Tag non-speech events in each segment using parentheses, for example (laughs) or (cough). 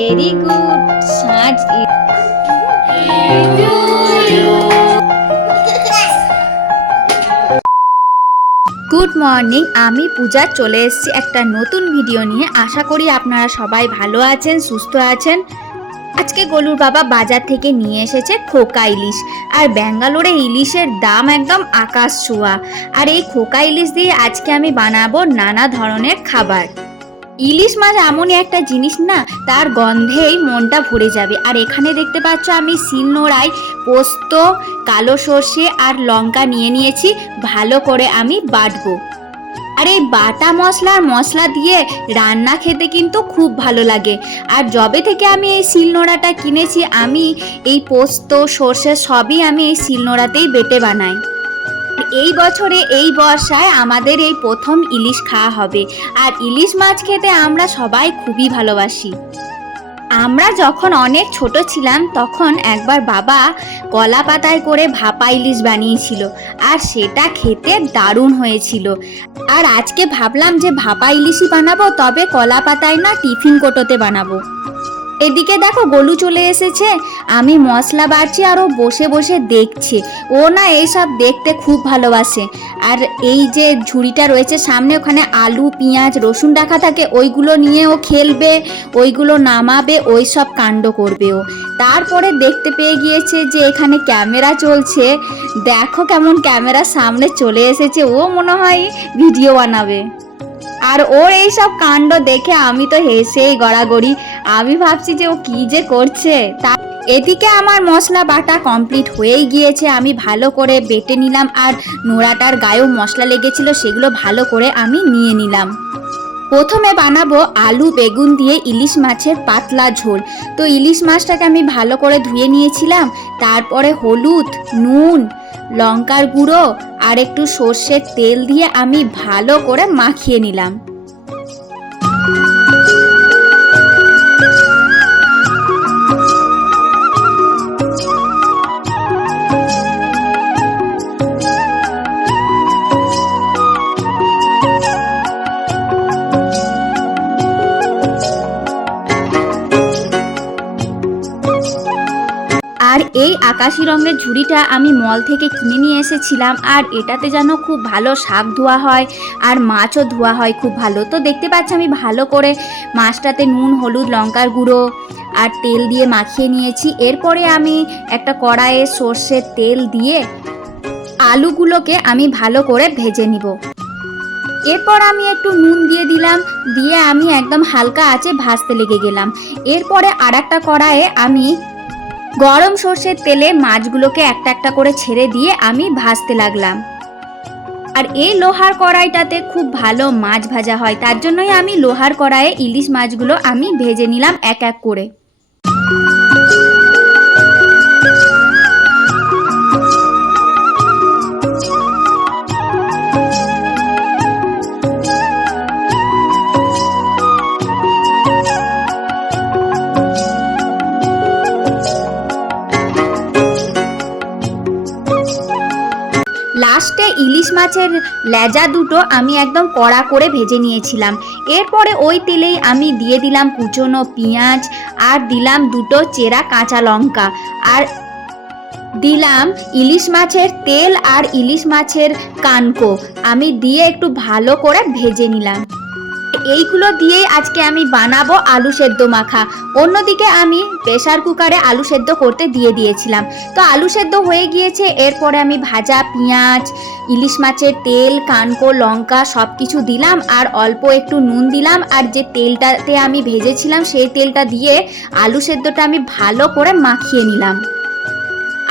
Very good Saj good morning আমি পূজা চলে এসেছি একটা নতুন ভিডিও নিয়ে। আশা করি আপনারা সবাই ভালো আছেন, সুস্থ আছেন। আজকে গলুর বাবা বাজার থেকে নিয়ে এসেছে খোকা ইলিশ। আর ব্যাঙ্গালোরে ইলিশের দাম একদম আকাশ ছোঁয়া। আর এই খোকা ইলিশ দিয়ে আজকে আমি বানাবো নানা ধরনের খাবার। ইলিশ মাছ এমনই একটা জিনিস না, তার গন্ধেই মনটা ভরে যাবে। আর এখানে দেখতে পাচ্ছ আমি শিলনোড়ায় পোস্ত, কালো সর্ষে আর লঙ্কা নিয়ে নিয়েছি, ভালো করে আমি বাটবো। আর এই বাটা মশলার মশলা দিয়ে রান্না খেতে কিন্তু খুব ভালো লাগে। আর যবে থেকে আমি এই শিলনোড়াটা কিনেছি, আমি এই পোস্ত, সর্ষে সবই আমি এই শিলনোড়াতেই বেটে বানাই। এই বছরে এই বর্ষায় আমাদের এই প্রথম ইলিশ খাওয়া হবে। আর ইলিশ মাছ খেতে আমরা সবাই খুবই ভালোবাসি। আমরা যখন অনেক ছোট ছিলাম, তখন একবার বাবা কলা পাতায় করে ভাপা ইলিশ বানিয়েছিল, আর সেটা খেতে দারুণ হয়েছিল। আর আজকে ভাবলাম যে ভাপা ইলিশই বানাবো, তবে কলা পাতায় না টিফিন কোটোতে বানাবো। এদিকে দেখো গলু চলে এসেছে। আমি মশলা বাড়ছি আর ও বসে বসে দেখছে। ও না এইসব দেখতে খুব ভালোবাসে। আর এই যে ঝুড়িটা রয়েছে সামনে, ওখানে আলু, পেঁয়াজ, রসুন রাখা থাকে, ওইগুলো নিয়ে ও খেলবে, ওইগুলো নামাবে ওই সব কাণ্ড করবে ও। তারপরে দেখতে পেয়ে গিয়েছে যে এখানে ক্যামেরা চলছে। দেখো কেমন ক্যামেরা সামনে চলে এসেছে। ও মনে হয় ভিডিও বানাবে। আর ওর এইসব কাণ্ড দেখে আমি তো হেসেই গড়াগড়ি। আমি ভাবছি যে ও কি যে করছে। তা এদিকে আমার মশলা বাটা কমপ্লিট হয়েই গিয়েছে। আমি ভালো করে বেটে নিলাম আর নোড়াটার গায়েও মশলা লেগেছিল সেগুলো ভালো করে আমি নিয়ে নিলাম। প্রথমে বানাবো আলু, বেগুন দিয়ে ইলিশ মাছের পাতলা ঝোল। তো ইলিশ মাছটাকে আমি ভালো করে ধুয়ে নিয়েছিলাম। তারপরে হলুদ, নুন লঙ্কার গুঁড়ো আর একটু সর্ষের তেল দিয়ে আমি ভালো করে মাখিয়ে নিলাম। এই আকাশি রঙের ঝুড়িটা আমি মল থেকে কিনে নিয়ে এসেছিলাম আর এটাতে যেন খুব ভালো শাক ধোয়া হয় আর মাছও ধোয়া হয় খুব ভালো। তো দেখতে পাচ্ছি আমি ভালো করে মাছটাতে নুন, হলুদ, লঙ্কার গুঁড়ো আর তেল দিয়ে মাখিয়ে নিয়েছি। এরপরে আমি একটা কড়াইয়ে সর্ষের তেল দিয়ে আলুগুলোকে আমি ভালো করে ভেজে নিব। এরপর আমি একটু নুন দিয়ে দিলাম, দিয়ে আমি একদম হালকা আঁচে ভাজতে লেগে গেলাম। এরপরে আর একটা কড়াইয়ে আমি গরম সর্ষের তেলে মাছগুলোকে একটা একটা করে ছেড়ে দিয়ে আমি ভাজতে লাগলাম। আর এই লোহার কড়াইটাতে খুব ভালো মাছ ভাজা হয়, তার জন্যই আমি লোহার কড়াইয়ে ইলিশ মাছগুলো আমি ভেজে নিলাম এক এক করে। মাছের লেজা দুটো আমি একদম কড়া করে ভেজে নিয়েছিলাম। এরপরে ওই তেলেই আমি দিয়ে দিলাম কুচনো পেঁয়াজ আর দিলাম দুটো চেরা কাঁচা লঙ্কা। আর দিলাম ইলিশ মাছের তেল আর ইলিশ মাছের কানকো। আমি দিয়ে একটু ভালো করে ভেজে নিলাম। এইগুলো দিয়েই আজকে আমি বানাবো আলু সেদ্ধ মাখা। অন্যদিকে আমি প্রেসার কুকারে আলু সেদ্ধ করতে দিয়ে দিয়েছিলাম। তো আলু সেদ্ধ হয়ে গিয়েছে, এরপরে আমি ভাজা পেঁয়াজ, ইলিশ মাছের তেল, কানকো, লঙ্কা সব কিছু দিলাম, আর অল্প একটু নুন দিলাম, আর যে তেলটাতে আমি ভেজেছিলাম সেই তেলটা দিয়ে আলু সেদ্ধটা আমি ভালো করে মাখিয়ে নিলাম।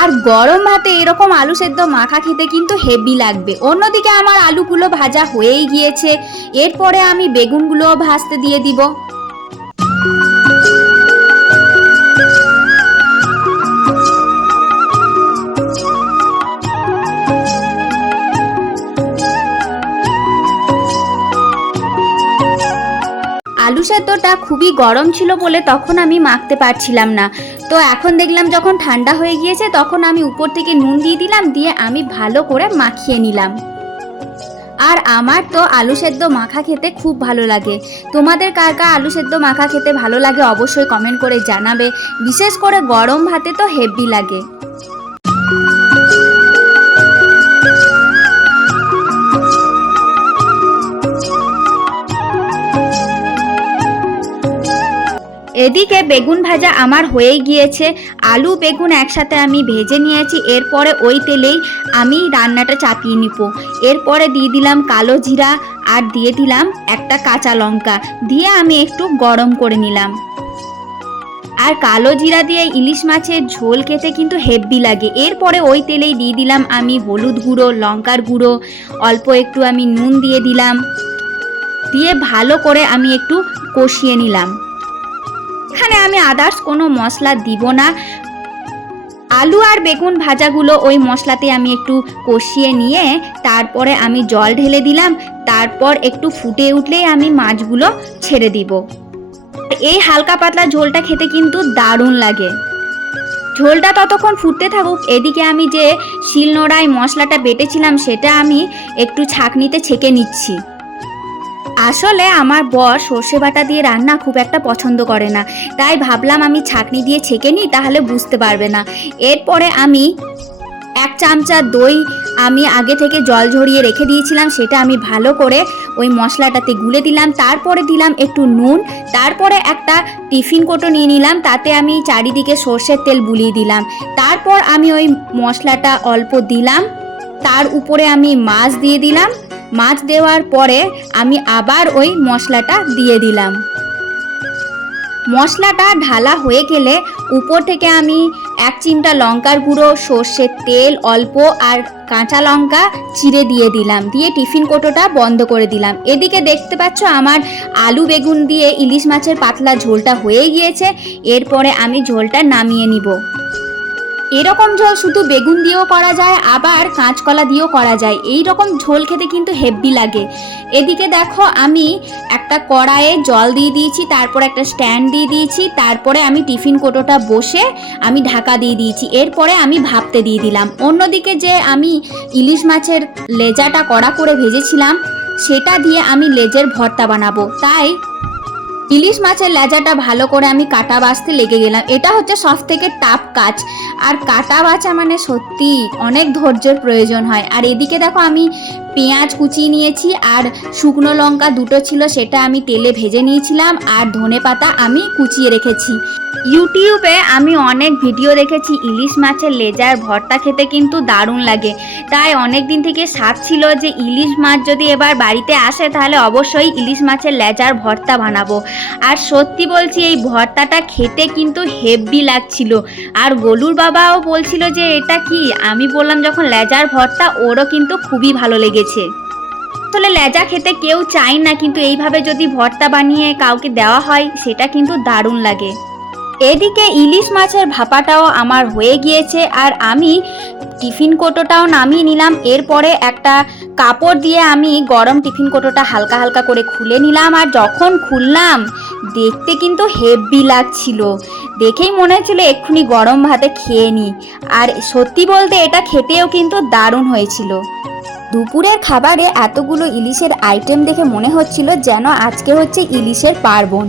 আর গরম ভাতে এরকম আলু সেদ্ধ মাখা খেতে কিন্তু হেভি লাগবে। অন্যদিকে আমার আলুগুলো ভাজা হয়েই গিয়েছে। এরপরে আমি বেগুনগুলোও ভাজতে দিয়ে দিব। আলু সেদ্ধটা খুবই গরম ছিল বলে তখন আমি মাখতে পারছিলাম না। তো এখন দেখলাম যখন ঠান্ডা হয়ে গিয়েছে, তখন আমি উপর থেকে নুন দিয়ে দিলাম, দিয়ে আমি ভালো করে মাখিয়ে নিলাম। আর আমার তো আলু সেদ্ধ মাখা খেতে খুব ভালো লাগে। তোমাদের কার কার আলু সেদ্ধ মাখা খেতে ভালো লাগে অবশ্যই কমেন্ট করে জানাবে। বিশেষ করে গরম ভাতে তো হেভি লাগে। এদিকে বেগুন ভাজা আমার হয়েই গিয়েছে। আলু, বেগুন একসাথে আমি ভেজে নিয়েছি। এরপরে ওই তেলেই আমি রান্নাটা চাপিয়ে নিব। এরপরে দিয়ে দিলাম কালো জিরা আর দিয়ে দিলাম একটা কাঁচা লঙ্কা। দিয়ে আমি একটু গরম করে নিলাম। আর কালো জিরা দিয়ে ইলিশ মাছের ঝোল খেতে কিন্তু হেভি লাগে। এরপরে ওই তেলেই দিয়ে দিলাম আমি হলুদ গুঁড়ো, লঙ্কার গুঁড়ো, অল্প একটু আমি নুন দিয়ে দিলাম। দিয়ে ভালো করে আমি একটু কষিয়ে নিলাম। এখানে আমি আদার্স কোনো মশলা দিব না। আলু আর বেগুন ভাজাগুলো ওই মশলাতে আমি একটু কষিয়ে নিয়ে তারপরে আমি জল ঢেলে দিলাম। তারপর একটু ফুটে উঠলেই আমি মাছগুলো ছেড়ে দিব। এই হালকা পাতলা ঝোলটা খেতে কিন্তু দারুণ লাগে। ঝোলটা ততক্ষণ ফুটতে থাকুক, এদিকে আমি যে শিলনোড়ায় মশলাটা বেটেছিলাম সেটা আমি একটু ছাঁকনিতে ছেঁকে নিচ্ছি। আসলে আমার বর সর্ষে বাটা দিয়ে রান্না খুব একটা পছন্দ করে না। তাই ভাবলাম আমি ছাঁকনি দিয়ে ছেঁকে নিই, তাহলে বুঝতে পারবে না। এরপরে আমি এক চামচা দই আমি আগে থেকে জল ঝরিয়ে রেখে দিয়েছিলাম, সেটা আমি ভালো করে ওই মশলাটাতে গুলে দিলাম। তারপরে দিলাম একটু নুন, তারপরে একটা টিফিন কোটো নিয়ে নিলাম, তাতে আমি চারিদিকে সর্ষের তেল বুলিয়ে দিলাম। তারপর আমি ওই মশলাটা অল্প দিলাম, তার উপরে আমি মাছ দিয়ে দিলাম মাছ দেওয়ার পরে আমি আবার ওই মশলাটা দিয়ে দিলাম। মশলাটা ঢালা হয়ে গেলে উপর থেকে আমি এক চিমটা লঙ্কার গুঁড়ো, সর্ষের তেল অল্প আর কাঁচা লঙ্কা চিড়ে দিয়ে দিলাম। দিয়ে টিফিন কোটোটা বন্ধ করে দিলাম। এদিকে দেখতে পাচ্ছ আমার আলু বেগুন দিয়ে ইলিশ মাছের পাতলা ঝোলটা হয়ে গিয়েছে। এরপরে আমি ঝোলটা নামিয়ে নিব। এরকম ঝোল শুধু বেগুন দিয়েও করা যায়, আবার কাঁচকলা দিয়েও করা যায়। এই রকম ঝোল খেতে কিন্তু হেভি লাগে। এদিকে দেখো, আমি একটা কড়াইয়ে জল দিয়ে দিয়েছি, তারপর একটা স্ট্যান্ড দিয়ে দিয়েছি, তারপরে আমি টিফিন কোটোটা বসে আমি ঢাকা দিয়ে দিয়েছি। এরপরে আমি ভাপতে দিয়ে দিলাম। অন্যদিকে যে আমি ইলিশ মাছের লেজাটা কড়া করে ভেজেছিলাম, সেটা দিয়ে আমি লেজের ভর্তা বানাবো। তাই ইলিশ মাছের লেজাটা ভালো করে আমি কাটা বাছতে লেগে গেলাম। এটা হচ্ছে সব থেকে টাফ কাজ। আর কাটা বাছা মানে সত্যি অনেক ধৈর্যের প্রয়োজন হয়। আর এদিকে দেখো আমি পেঁয়াজ কুচিয়ে নিয়েছি আর শুকনো লঙ্কা দুটো ছিল সেটা আমি তেলে ভেজে নিয়েছিলাম আর ধনে পাতা আমি কুচিয়ে রেখেছি। ইউটিউবে আমি অনেক ভিডিও দেখেছি, ইলিশ মাছের লেজার ভর্তা খেতে কিন্তু দারুণ লাগে। তাই অনেক দিন থেকে স্বাদ ছিল যে ইলিশ মাছ যদি এবার বাড়িতে আসে তাহলে অবশ্যই ইলিশ মাছের লেজার ভর্তা বানাবো। আর সত্যি বলছি, এই ভর্তাটা খেতে কিন্তু হেভি লাগছিল। আর গোলুর বাবাও বলছিল যে, এটা কি? আমি বললাম, যখন লেজার ভর্তা, ওরও কিন্তু খুবই ভালো লেগেছে। আসলে লেজা খেতে কেউ চায় না, কিন্তু এইভাবে যদি ভর্তা বানিয়ে কাউকে দেওয়া হয়, সেটা কিন্তু দারুণ লাগে। এদিকে ইলিশ মাছের ভাপাটাও আমার হয়ে গিয়েছে, আর আমি টিফিন কোটোটাও নামিয়ে নিলাম। এরপরে একটা কাপড় দিয়ে আমি গরম টিফিন কোটোটা হালকা হালকা করে খুলে নিলাম, আর যখন খুললাম, দেখতে কিন্তু হেভি লাগছিল। দেখেই মনে হচ্ছিল এক্ষুনি গরম ভাতে খেয়ে নিই। আর সত্যি বলতে এটা খেতেও কিন্তু দারুণ হয়েছিল। দুপুরের খাবারে এতগুলো ইলিশের আইটেম দেখে মনে হচ্ছিল যেন আজকে হচ্ছে ইলিশের পার্বণ.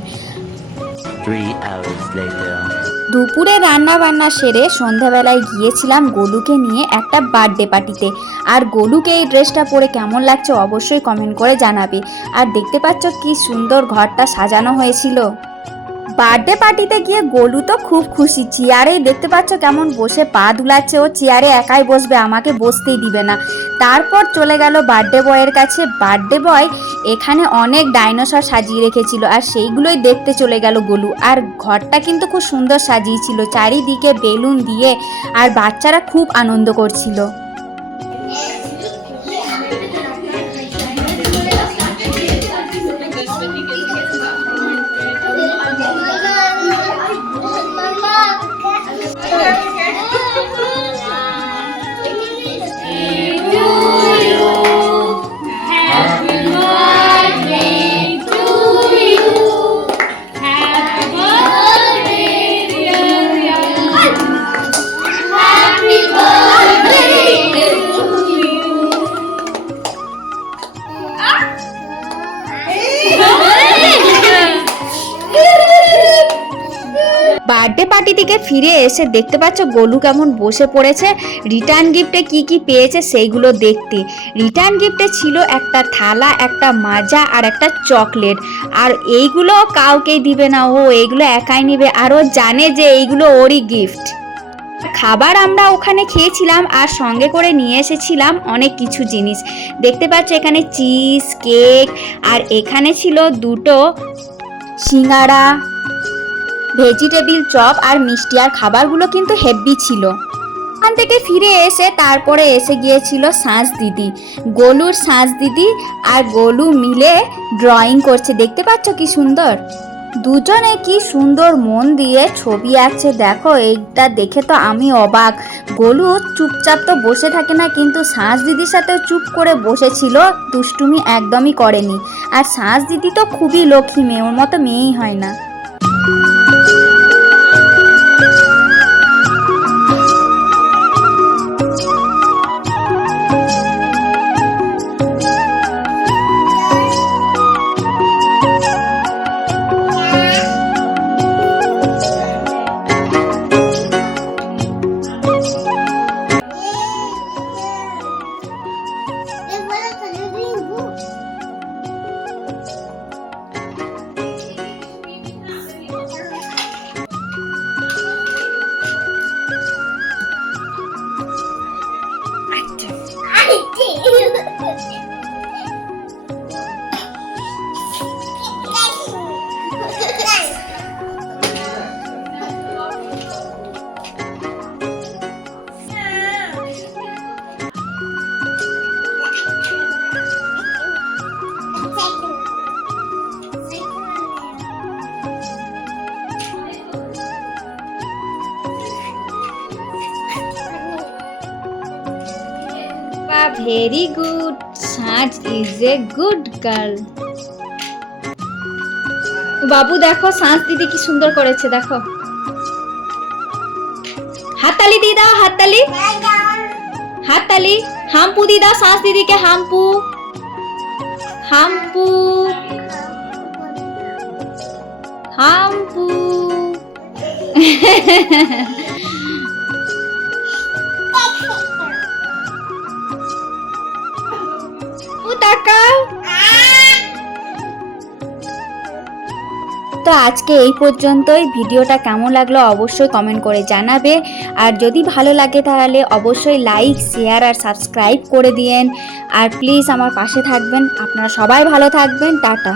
দুপুরে রান্না বান্না সেরে সন্ধ্যাবেলায় গিয়েছিলাম গোলুকে নিয়ে একটা বার্থডে পার্টিতে আর গোলুকে এই ড্রেসটা পরে কেমন লাগছে অবশ্যই কমেন্ট করে জানাবে। আর দেখতে পাচ্ছ কি সুন্দর ঘরটা সাজানো হয়েছিল। বার্থডে পার্টিতে গিয়ে গোলু তো খুব খুশি। চেয়ারেই দেখতে পাচ্ছ কেমন বসে পা দুলাচ্ছে ও চেয়ারে একাই বসবে আমাকে বসতেই দিবে না। তারপর চলে গেল বার্থডে বয়ের কাছে। বার্থডে বয় এখানে অনেক ডাইনোসর সাজিয়ে রেখেছিল আর সেইগুলোই দেখতে চলে গেল গোলু। আর ঘরটা কিন্তু খুব সুন্দর সাজিয়েছিল, চারিদিকে বেলুন দিয়ে, আর বাচ্চারা খুব আনন্দ করছিল। বার্থডে পার্টি থেকে ফিরে এসে দেখতে পাচ্ছ গোলু কেমন বসে পড়েছে। রিটার্ন গিফটে কি কি পেয়েছে সেইগুলো দেখতে। রিটার্ন গিফটে ছিল একটা থালা, একটা মাজা আর একটা চকলেট। আর এইগুলো কাউকেই দিবে না, ও এইগুলো একাই নেবে আর ও জানে যে এইগুলো ওরই গিফট। খাবার আমরা ওখানে খেয়েছিলাম আর সঙ্গে করে নিয়ে এসেছিলাম অনেক কিছু জিনিস। দেখতে পাচ্ছ এখানে চিজ, কেক আর এখানে ছিল দুটো সিঙ্গাড়া ভেজিটেবিল চপ আর মিষ্টি আর খাবারগুলো কিন্তু হেভি ছিল। ওখান থেকে ফিরে এসে তারপরে এসে গিয়েছিল সাঁস দিদি। গোলুর সাঁস দিদি আর গোলু মিলে ড্রয়িং করছে। দেখতে পাচ্ছ কি সুন্দর? দুজনে কি সুন্দর মন দিয়ে ছবি আঁকছে। দেখো, এইটা দেখে তো আমি অবাক। গোলু চুপচাপ তো বসে থাকে না, কিন্তু সাঁস দিদির সাথেও চুপ করে বসেছিল, দুষ্টুমি একদমই করেনি। আর সাঁস দিদি তো খুবই লক্ষ্মী মেয়ে, ওর মতো মেয়েই হয় না। Thank you. Very good Saj is a good girl বাবু, দেখো সাঁস দিদি কি সুন্দর করেছে, দেখো। হাততালি দিয়ে দাও, হাততালি। হাততালি। হাম্পু দিয়ে দাও সাঁস দিদিকে, হাম্পু। হাম্পু। হাম্পু। (laughs) তাকাও তো আজকে এই পর্যন্তই। ভিডিওটা কেমন লাগল অবশ্যই কমেন্ট করে জানাবে। আর যদি ভালো লাগে তাহলে অবশ্যই লাইক শেয়ার আর সাবস্ক্রাইব করে দিয়েন। আর প্লিজ আমার পাশে থাকবেন। আপনারা সবাই ভালো থাকবেন। টাটা।